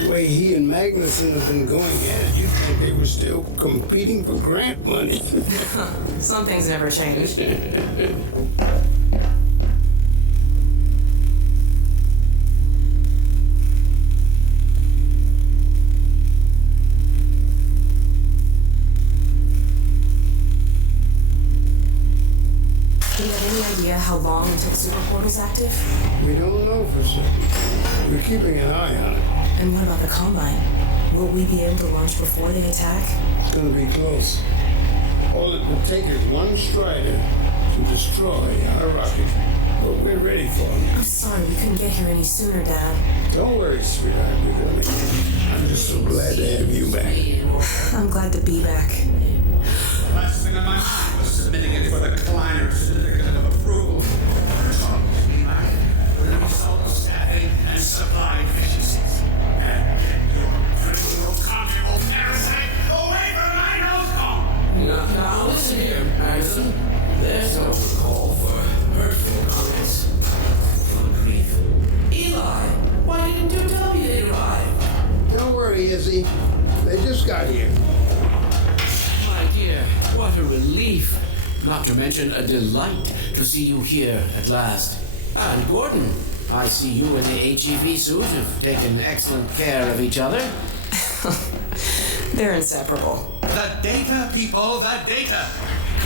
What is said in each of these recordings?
The way he and Magnuson have been going at it, you'd think they were still competing for grant money. Some things never change. Do you have any idea how long until the super portal's active? We don't know for certain. We're keeping an eye on it. And what about the Combine? Will we be able to launch before they attack? It's gonna be close. All it would take is one Strider to destroy our rocket. But we're ready for it. I'm sorry we couldn't get here any sooner, Dad. Don't worry, sweetheart. We're gonna get it. I'm just so glad to have you back. I'm glad to be back. The last thing on my mind was submitting it for the Kleiner certificate of approval. With the result of staffing and supply deficiencies. And get your criminal communal parasite away from my nose cone! Now listen here, Magnuson. There's no call for hurtful comments. Good grief. Eli, why didn't you tell me they'd arrived? Don't worry, Izzy. They just got here. My dear, what a relief. Not to mention a delight to see you here at last. And Gordon, I see you in the HEV suit have taken excellent care of each other. They're inseparable. The data, people, the data!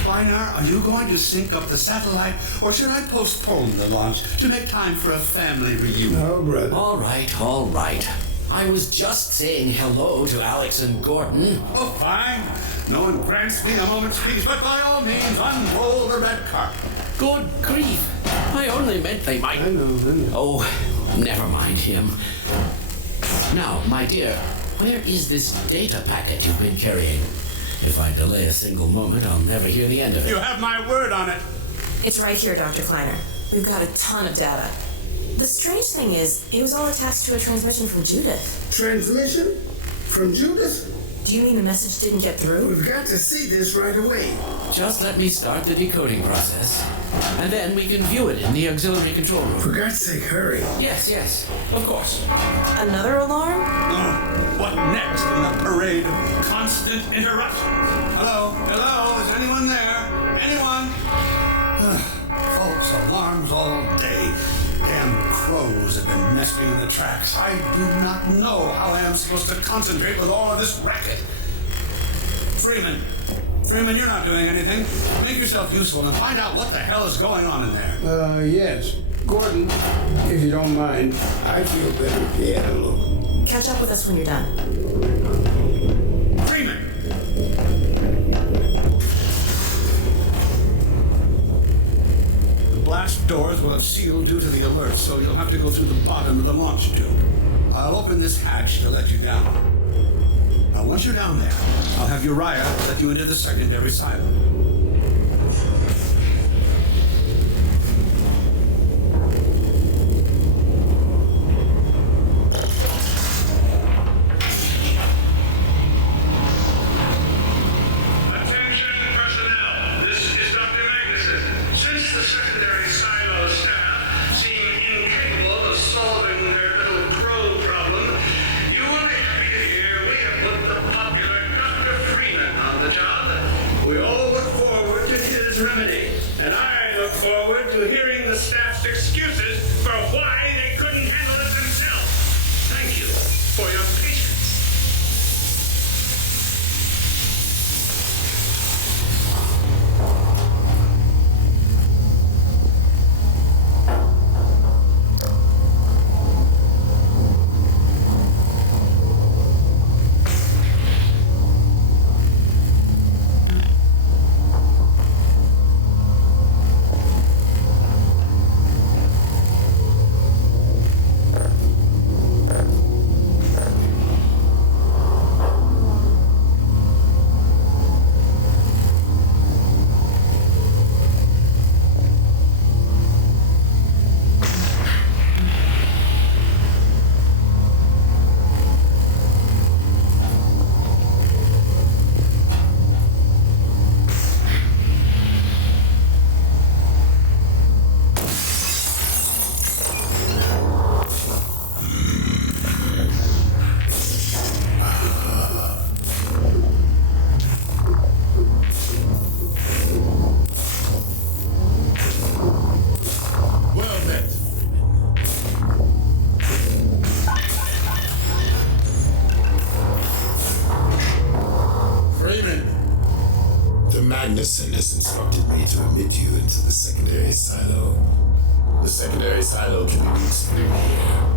Kleiner, are you going to sync up the satellite, or should I postpone the launch to make time for a family reunion? No, brother. All right. I was just saying hello to Alex and Gordon. Oh, fine. No one grants me a moment's peace, but by all means, unroll the red carpet. Good grief. I only meant they might... I know. Oh, never mind him. Now, my dear, where is this data packet you've been carrying? If I delay a single moment, I'll never hear the end of it. You have my word on it. It's right here, Dr. Kleiner. We've got a ton of data. The strange thing is, it was all attached to a transmission from Judith. Transmission? From Judith? Do you mean the message didn't get through? We've got to see this right away. Just let me start the decoding process, and then we can view it in the auxiliary control room. For God's sake, hurry. Yes, of course. Another alarm? Oh, what next in the parade of constant interruptions? Hello, is anyone there? Anyone? False alarms all day. Damn crows have been nesting in the tracks. I do not know how I am supposed to concentrate with all of this racket. Freeman, you're not doing anything. Make yourself useful and find out what the hell is going on in there. Yes. Gordon, if you don't mind, I feel better if you had a look. Catch up with us when you're done. Freeman! The blast doors will have sealed due to the alert, so you'll have to go through the bottom of the launch tube. I'll open this hatch to let you down. Now, once you're down there, I'll have Uriah let you into the secondary silo. We all look Anderson has instructed me to admit you into the secondary silo. The secondary silo can be reached through here.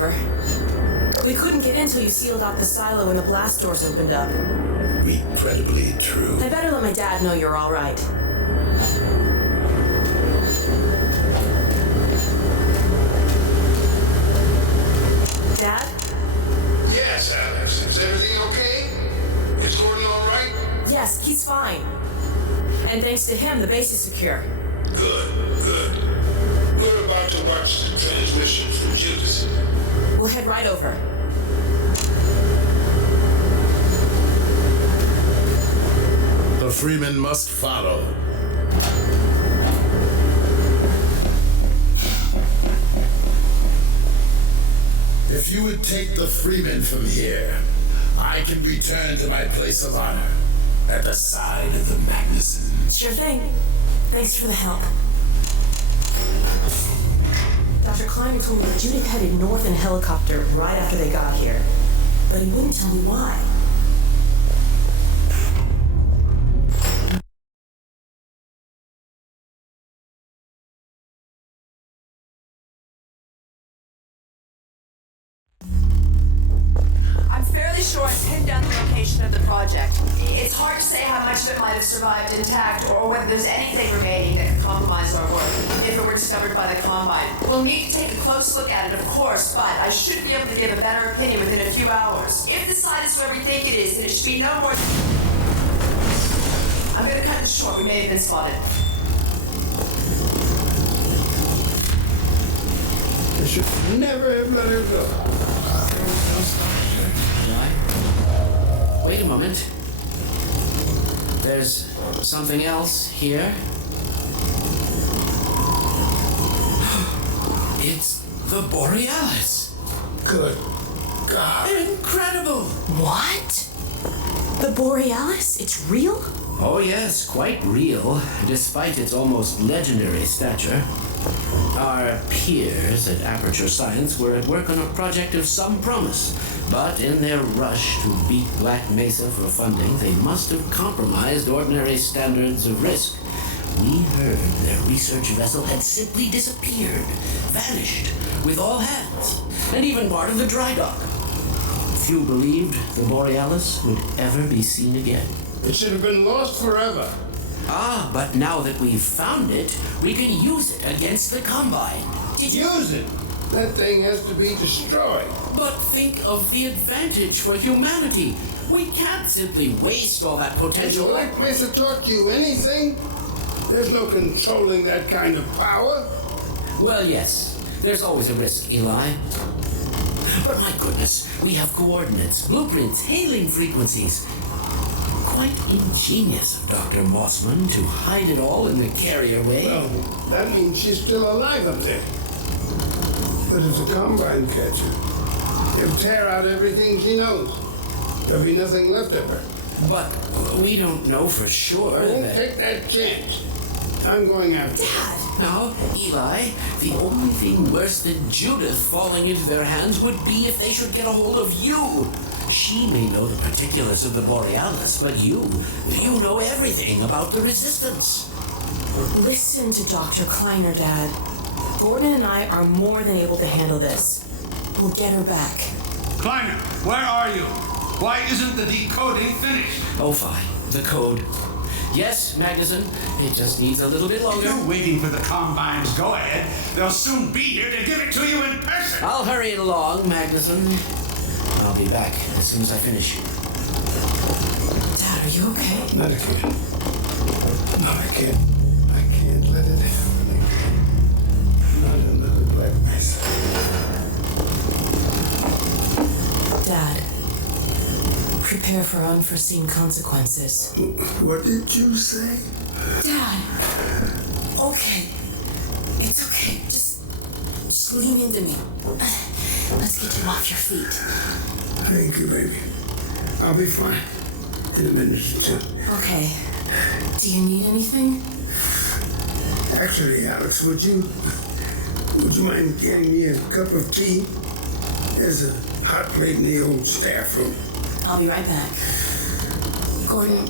over. We couldn't get in till you sealed off the silo when the blast doors opened up. Incredibly true. I better let my dad know you're all right. Dad? Yes, Alex. Is everything okay? Is Gordon all right? Yes, he's fine. And thanks to him, the base is secure. Good, good. We're about to watch the transmission from Judas. We'll head right over. The Freeman must follow. If you would take the Freeman from here, I can return to my place of honor at the side of the Magnuson. Sure thing. Thanks for the help. Dr. Kleiner told me that Judith headed north in a helicopter right after they got here. But he wouldn't tell me why. I'm fairly sure I pinned down the location of the project. It's hard to say how much of it might have survived intact or whether there's anything remaining that could compromise our work if it were discovered by the Combine. We'll need to take a close look at it, of course, but I should be able to give a better opinion within a few hours. If the site is where we think it is, then it should be no more than... I'm going to cut this short. We may have been spotted. I should never have let her go. Wait a moment. There's something else here. It's the Borealis. Good God. Incredible! What? The Borealis? It's real? Oh yes, quite real, despite its almost legendary stature. Our peers at Aperture Science were at work on a project of some promise, but in their rush to beat Black Mesa for funding, they must have compromised ordinary standards of risk. We heard their research vessel had simply disappeared, vanished, with all hands, and even part of the dry dock. Few believed the Borealis would ever be seen again. It should have been lost forever. Ah, but now that we've found it, we can use it against the Combine. Use it. That thing has to be destroyed. But think of the advantage for humanity. We can't simply waste all that Did potential. Black Mesa taught you anything? There's no controlling that kind of power. Well, yes. There's always a risk, Eli. But my goodness, we have coordinates, blueprints, hailing frequencies. Quite ingenious of Dr. Mossman to hide it all in the carrier way. Well, that means she's still alive up there. But if the Combine catch her, they'll tear out everything she knows. There'll be nothing left of her. But we don't know for sure I won't that... take that chance. I'm going after her. Dad! Now, Eli, the only thing worse than Judith falling into their hands would be if they should get a hold of you. She may know the particulars of the Borealis, but you know everything about the Resistance. Listen to Dr. Kleiner, Dad. Gordon and I are more than able to handle this. We'll get her back. Kleiner, where are you? Why isn't the decoding finished? Oh, fine. The code. Yes, Magnuson. It just needs a little bit If longer. you're waiting for the Combine's go-ahead, they'll soon be here to give it to you in person. I'll hurry it along, Magnuson. I'll be back as soon as I finish. Dad, are you okay? Not again. No, I can't let it happen again. Not another Black Mesa. Dad, prepare for unforeseen consequences. What did you say? Dad! Okay. It's okay. Just lean into me. Let's get you off your feet. Thank you, baby. I'll be fine in a minute or two. Okay. Do you need anything? Actually, Alex, would you mind getting me a cup of tea? There's a hot plate in the old staff room. I'll be right back. Gordon,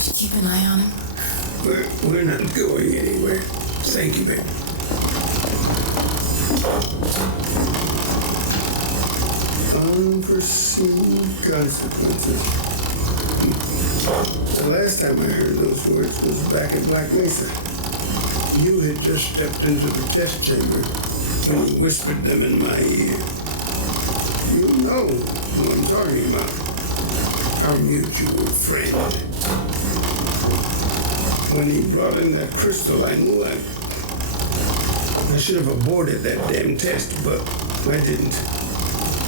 keep an eye on him. We're not going anywhere. Thank you, baby. Unforeseen consequences. The last time I heard those words was back at Black Mesa. You had just stepped into the test chamber when you whispered them in my ear. You know who I'm talking about. Our mutual friend. When he brought in that crystal, I knew I should have aborted that damn test, but I didn't.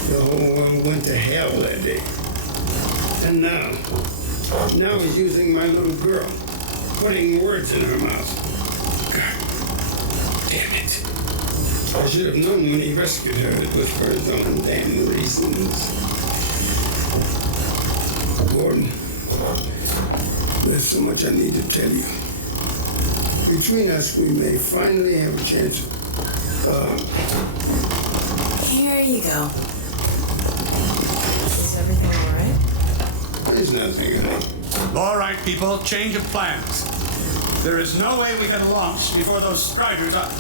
The whole world went to hell that day. And now he's using my little girl, putting words in her mouth. God damn it. I should have known when he rescued her it was for his own damn reasons. Gordon, there's so much I need to tell you. Between us, we may finally have a chance. Here you go. Is everything all right? There's nothing, honey. All right, people, change of plans. There is no way we can launch before those Striders are...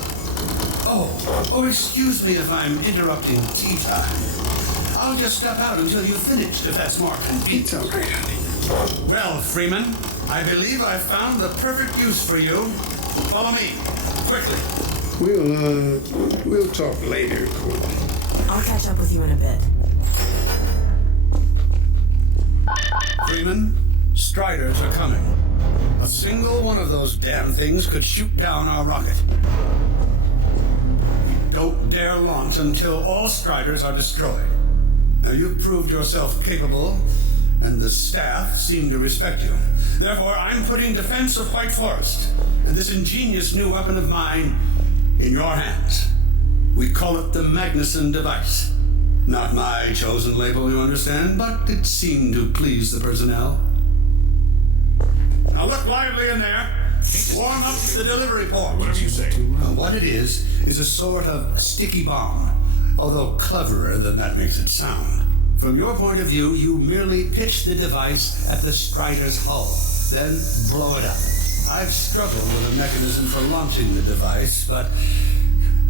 Oh, excuse me if I'm interrupting tea time. I'll just step out until you've finished, if that's more convenient. It's all right, honey. Well, Freeman, I believe I've found the perfect use for you. Follow me, quickly. We'll talk later, Gordon. I'll catch up with you in a bit. Freeman, Striders are coming. A single one of those damn things could shoot down our rocket. Don't dare launch until all Striders are destroyed. Now, you've proved yourself capable, and the staff seem to respect you. Therefore, I'm putting defense of White Forest and this ingenious new weapon of mine in your hands. We call it the Magnuson device. Not my chosen label, you understand, but it seemed to please the personnel. Now look lively in there. Warm up the delivery port. Whatever you say. What it is a sort of sticky bomb, although cleverer than that makes it sound. From your point of view, you merely pitch the device at the Strider's hull, then blow it up. I've struggled with a mechanism for launching the device, but,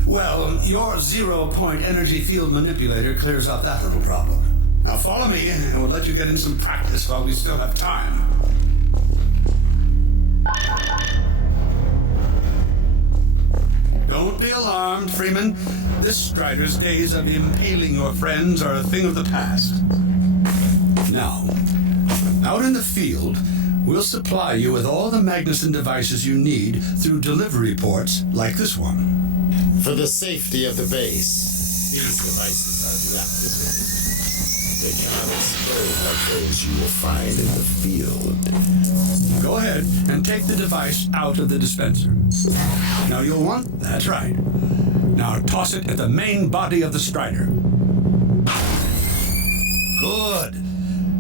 well, your zero-point energy field manipulator clears up that little problem. Now follow me, and we'll let you get in some practice while we still have time. Don't be alarmed, Freeman. This Strider's days of impaling your friends are a thing of the past. Now, out in the field, we'll supply you with all the Magnuson devices you need through delivery ports like this one. For the safety of the base, these devices are deactivated. They cannot explode like those you will find in the field. Go ahead and take the device out of the dispenser. Now you'll want... That's right. Now toss it at the main body of the Strider. Good.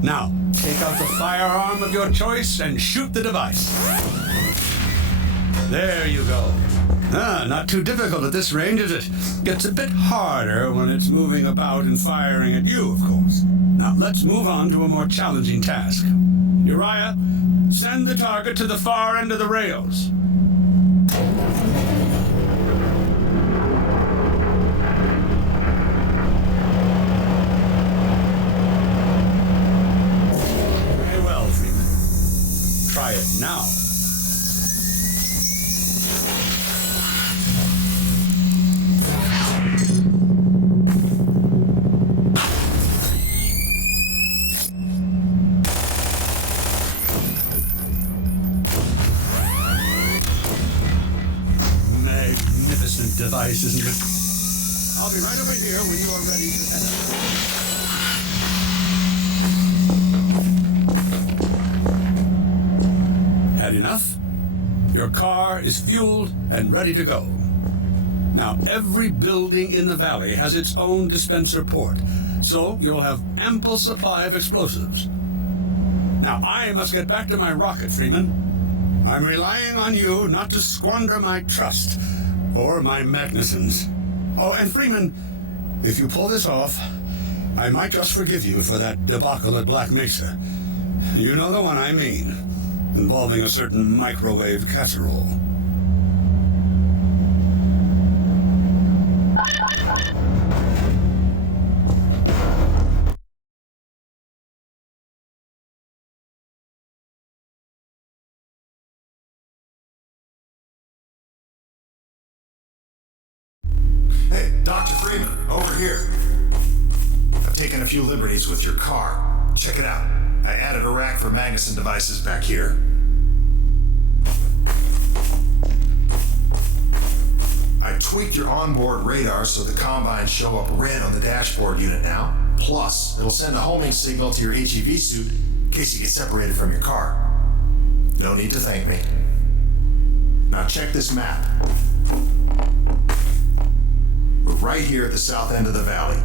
Now, take out the firearm of your choice and shoot the device. There you go. Not too difficult at this range, is it? Gets a bit harder when it's moving about and firing at you, of course. Now, let's move on to a more challenging task. Uriah, send the target to the far end of the rails. Very well, Freeman. Try it now. Device, isn't it? I'll be right over here when you are ready to head out. Had enough? Your car is fueled and ready to go. Now, every building in the valley has its own dispenser port, so you'll have ample supply of explosives. Now, I must get back to my rocket, Freeman. I'm relying on you not to squander my trust. Or my Magnusons. Oh, and Freeman, if you pull this off, I might just forgive you for that debacle at Black Mesa. You know the one I mean, involving a certain microwave casserole. Dr. Freeman, over here. I've taken a few liberties with your car. Check it out. I added a rack for Magnuson devices back here. I tweaked your onboard radar so the combines show up red on the dashboard unit now. Plus, it'll send a homing signal to your HEV suit in case you get separated from your car. No need to thank me. Now check this map. We're right here at the south end of the valley.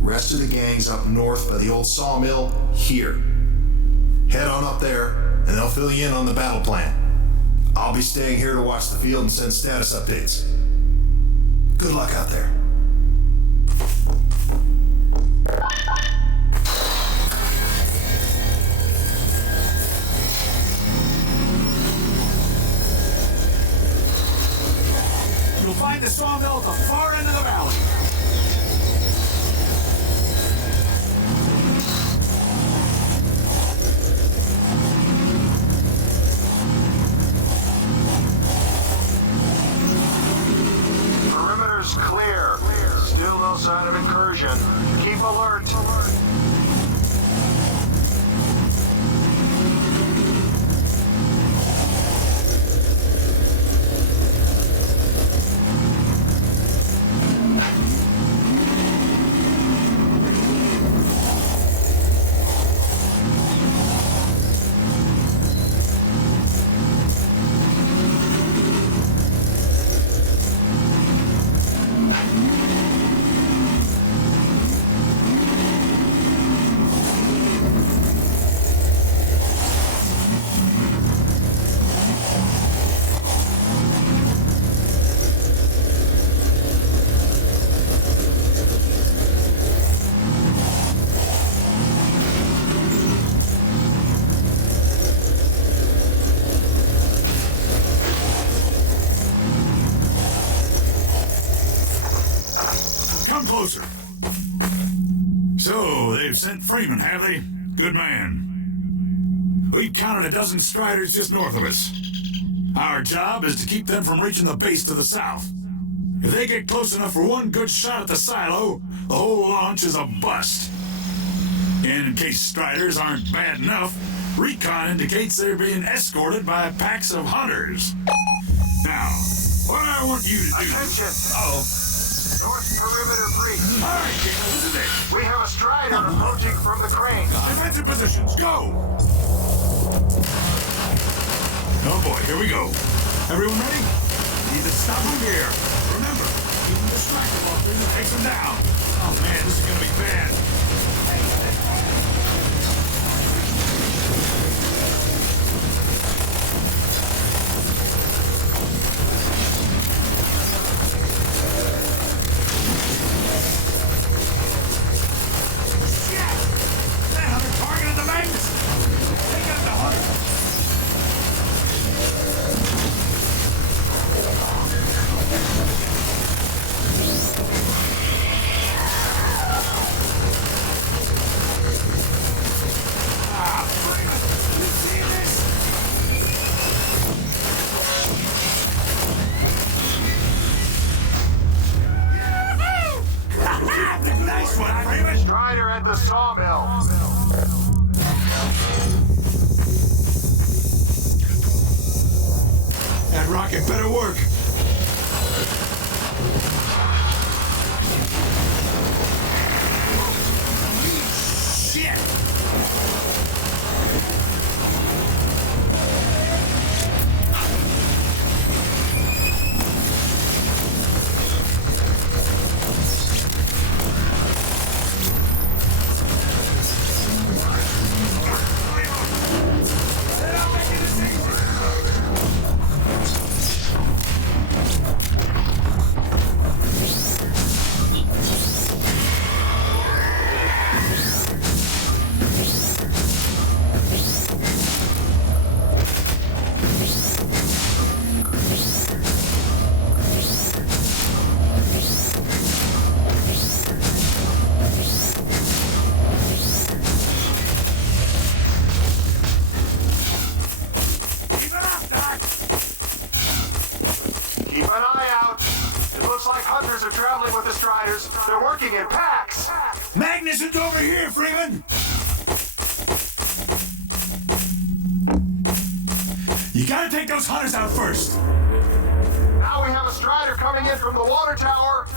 Rest of the gang's up north by the old sawmill here. Head on up there, and they'll fill you in on the battle plan. I'll be staying here to watch the field and send status updates. Good luck out there. You'll find the sawmill at the far end of the valley. Perimeter's clear. Still no sign of incursion. Keep alert. Closer. So, they've sent Freeman, have they? Good man. We've counted a dozen Striders just north of us. Our job is to keep them from reaching the base to the south. If they get close enough for one good shot at the silo, the whole launch is a bust. And in case Striders aren't bad enough, recon indicates they're being escorted by packs of hunters. Now, what I want you to do... Attention! Uh-oh. North perimeter breach. All right, this is it. We have a Strider approaching from the crane. Defensive positions, go! Oh boy, here we go. Everyone ready? Need to stop them here. Remember, keep them distracted while Freeman takes them down. Oh man, this is gonna be bad. Strider at the sawmill. That rocket better work. Shit! isn't over here, Freeman! You gotta take those hunters out first! Now we have a strider coming in from the water tower.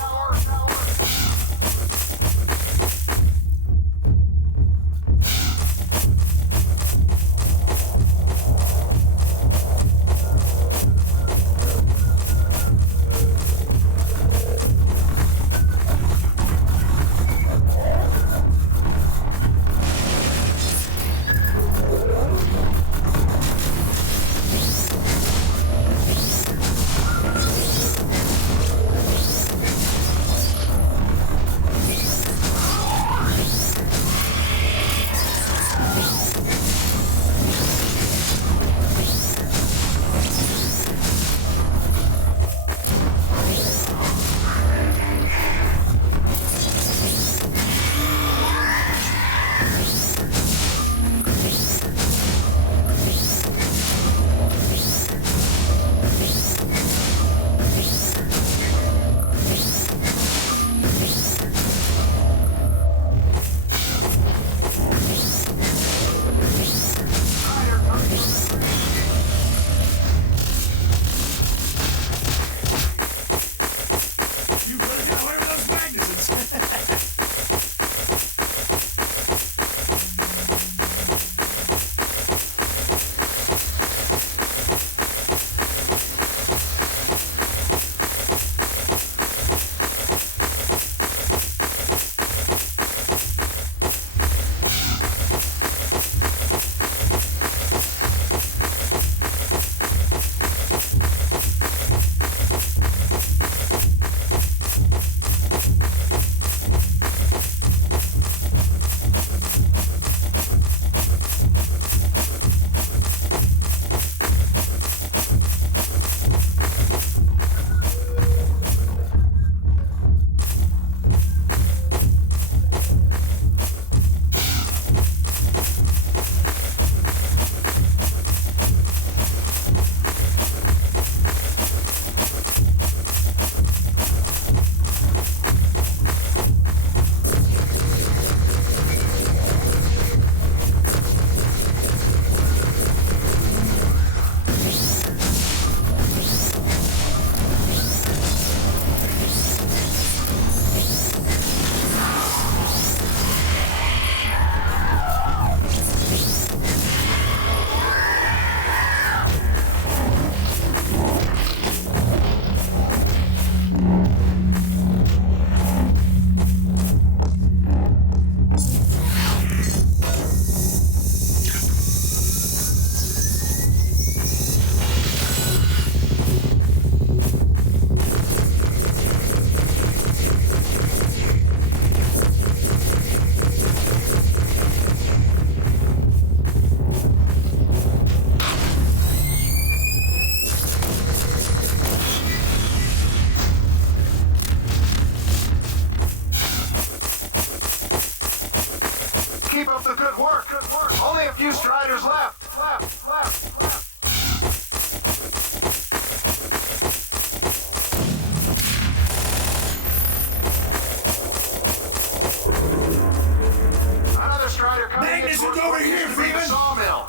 Keep up the good work. Only a few striders left. Another strider coming in. Magnus is over here, Freeman! Sawmill.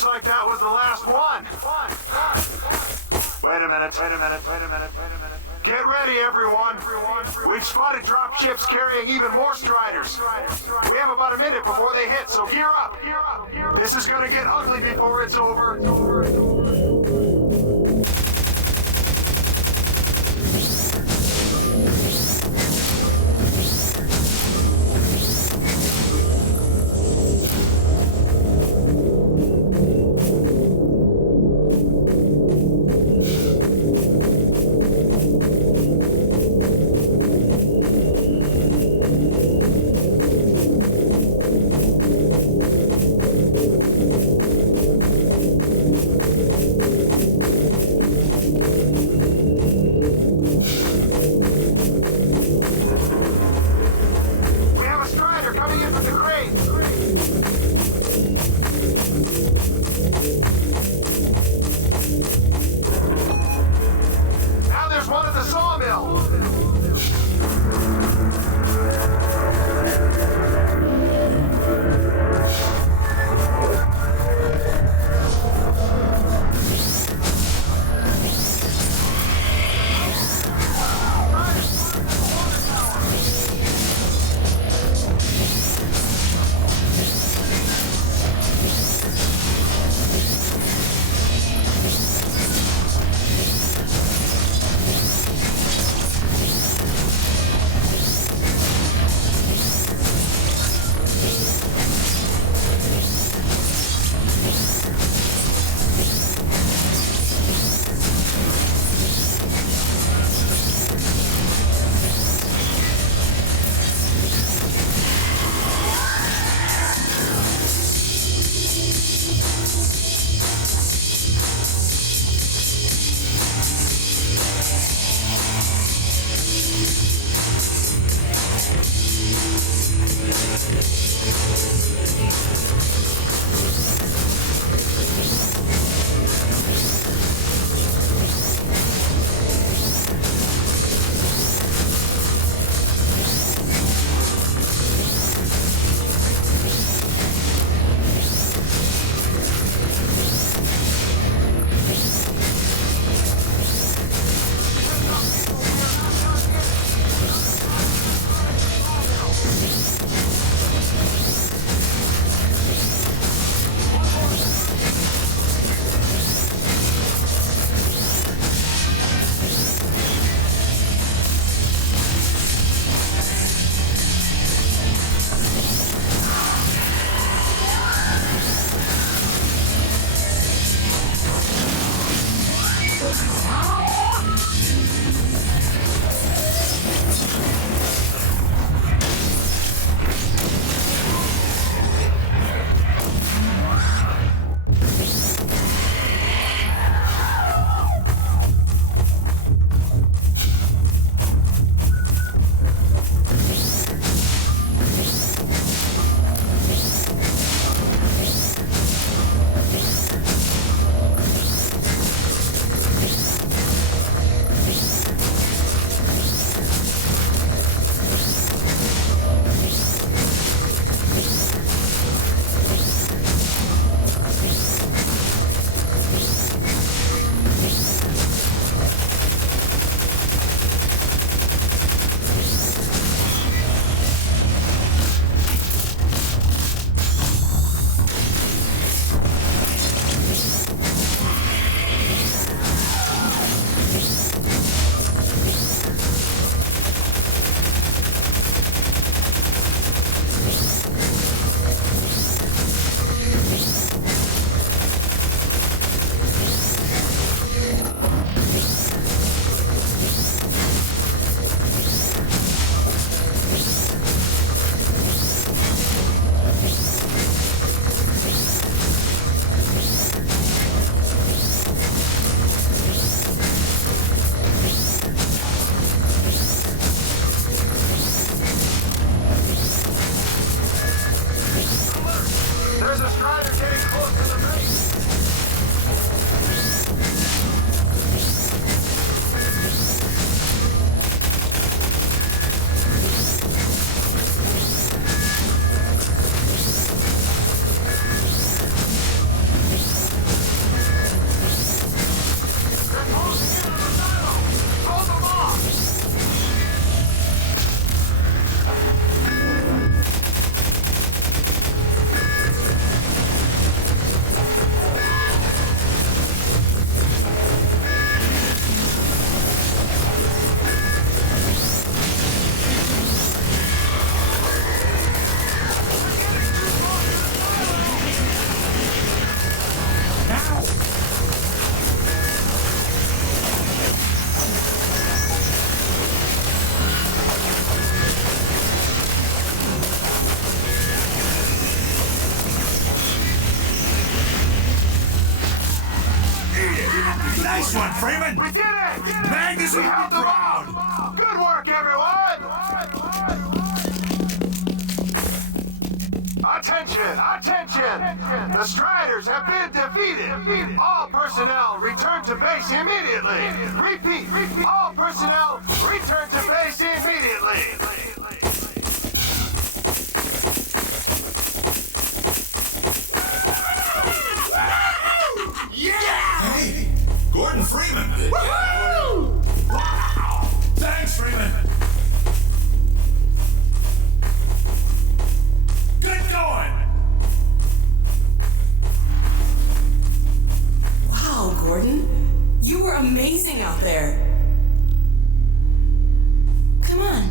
Looks like that was the last one. Wait a minute. Get ready, everyone. We've spotted drop ships carrying even more Striders. We have about a minute before they hit, so gear up. This is gonna get ugly before it's over. Nice one, Freeman! We did it! Magnus We will be held them proud! off! Good work, everyone! Attention! Attention! The Striders have been defeated! All personnel return to base immediately! Repeat! All personnel return to base immediately! Hey, Gordon Freeman! Woohoo! Wow! Thanks, Freeman! Good going! Wow, Gordon. You were amazing out there. Come on.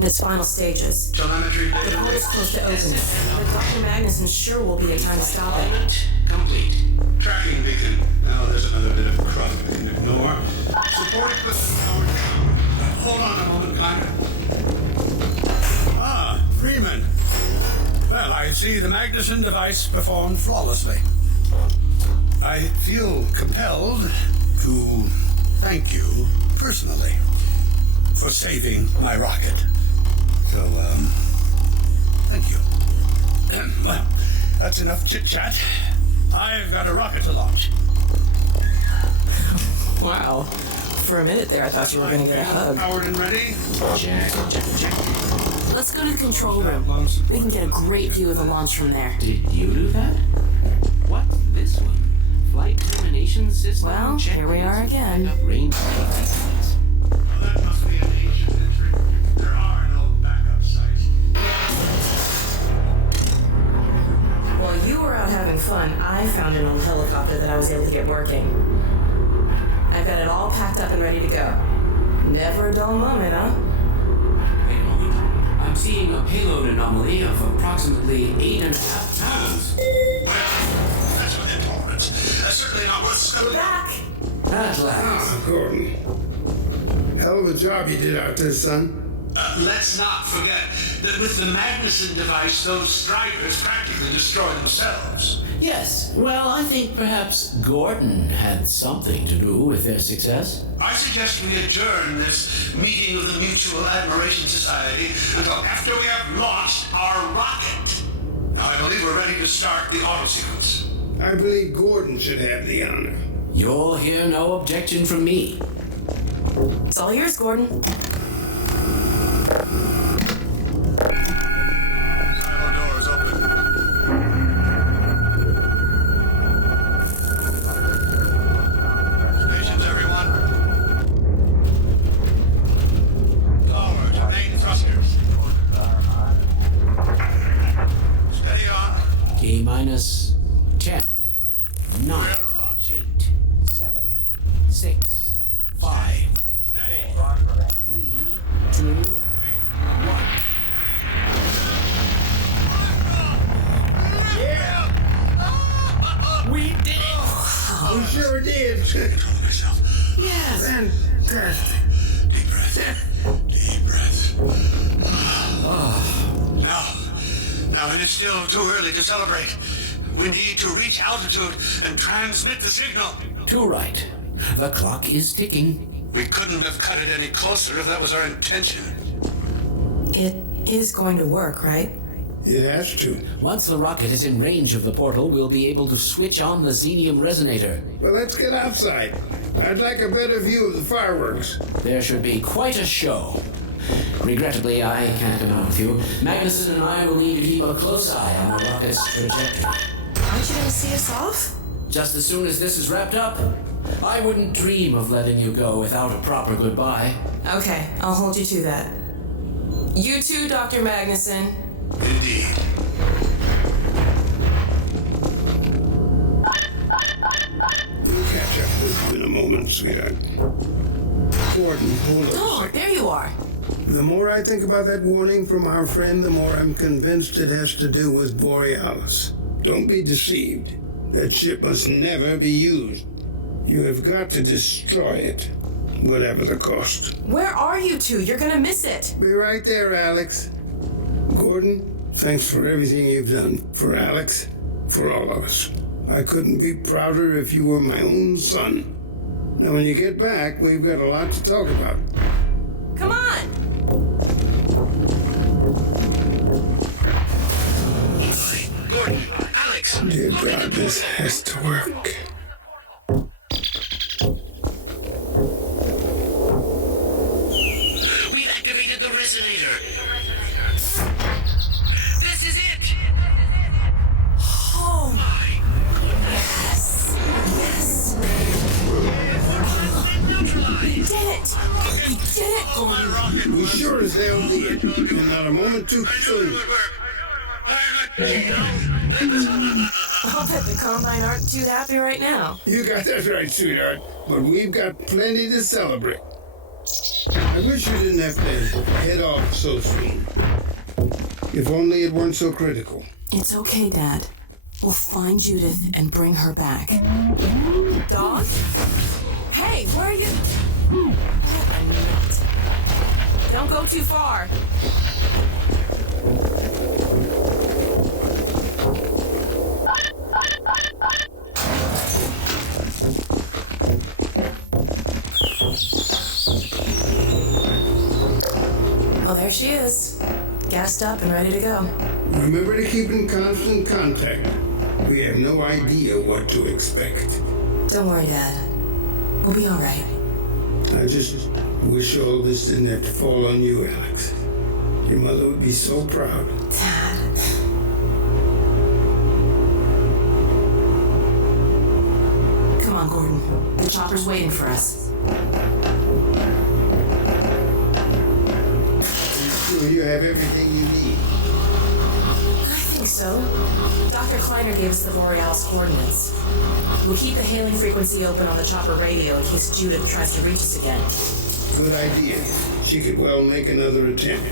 Its final stages. Telemetry The data. portal's close to opening, but Dr. Magnuson sure will be in time to stop it. Deployment complete. Tracking beacon. Now there's another bit of crud we can ignore. Support equipment powered down. Hold on a moment, Connor. Ah, Freeman. Well, I see the Magnuson device performed flawlessly. I feel compelled to thank you personally for saving my rocket. So, thank you. Well, that's enough chit-chat. I've got a rocket to launch. Wow. For a minute there, I thought you were going to get a hug. Powered and ready? Check. Let's go to the control room. We can get a great view of the launch from there. Did you do that? What's this one? Flight termination system? Well, here we are again. Backup range ATCs. Well, that must be an ancient entry. There are no backup sites. While you were out having fun, I found an old helicopter that I was able to get working. I've got it all packed up and ready to go. Never a dull moment, huh? Wait a moment. I'm seeing a payload anomaly of approximately 8.5 pounds. That's what important. That's certainly not worth scuttling. Back! At last. Ah, Gordon. Hell of a job you did out there, son. Let's not forget that with the Magnuson device, those Striders practically destroy themselves. Yes, well, I think perhaps Gordon had something to do with their success. I suggest we adjourn this meeting of the Mutual Admiration Society until after we have launched our rocket. Now, I believe we're ready to start the auto sequence. I believe Gordon should have the honor. You'll hear no objection from me. It's all yours, Gordon. Silo doors open. Stations, everyone. Forward to main thrusters. Steady on. T-minus 10, 9, 8, 7, 6, 5, 4, 3, 2, 1. We did it! We sure did. Control myself. Yes! Fantastic. Deep breath. Deep breath. Now it is still too early to celebrate. We need to reach altitude and transmit the signal. Too right. The clock is ticking. We couldn't have cut it any closer if that was our intention. It is going to work, right? It has to. Once the rocket is in range of the portal, we'll be able to switch on the xenium resonator. Well, let's get outside. I'd like a better view of the fireworks. There should be quite a show. Regrettably, I can't come out with you. Magnuson and I will need to keep a close eye on the rocket's trajectory. Aren't you going to see us off? Just as soon as this is wrapped up, I wouldn't dream of letting you go without a proper goodbye. Okay, I'll hold you to that. You too, Dr. Magnuson. Indeed. We'll catch up with you in a moment, sweetheart. Gordon, hold on a Oh, second. there you are. The more I think about that warning from our friend, the more I'm convinced it has to do with Borealis. Don't be deceived. That ship must never be used. You have got to destroy it, whatever the cost. Where are you two? You're gonna miss it. Be right there, Alex. Gordon, thanks for everything you've done. For Alex, for all of us. I couldn't be prouder if you were my own son. Now, when you get back, we've got a lot to talk about. Come on! Gordon, Alex! Dear God, this has to work. We've activated the resonator. This is it! Oh, My yes! Yes! neutralized! We did it! We did it, Gordon! We sure as hell did, and not a moment too soon. I'll bet the Combine aren't too happy right now. You got that right, sweetheart. But we've got plenty to celebrate. I wish you didn't have to head off so soon. If only it weren't so critical. It's okay, Dad. We'll find Judith and bring her back. Dog? Hey, where are you? I knew it. Don't go too far. Well, there she is. Gassed up and ready to go. Remember to keep in constant contact. We have no idea what to expect. Don't worry, Dad. We'll be all right. I just wish all this didn't have to fall on you, Alex. Your mother would be so proud. Dad. Come on, Gordon. The chopper's waiting for us. Sure you have everything you need. I think so. Dr. Kleiner gave us the Borealis coordinates. We'll keep the hailing frequency open on the chopper radio in case Judith tries to reach us again. Good idea. She could well make another attempt.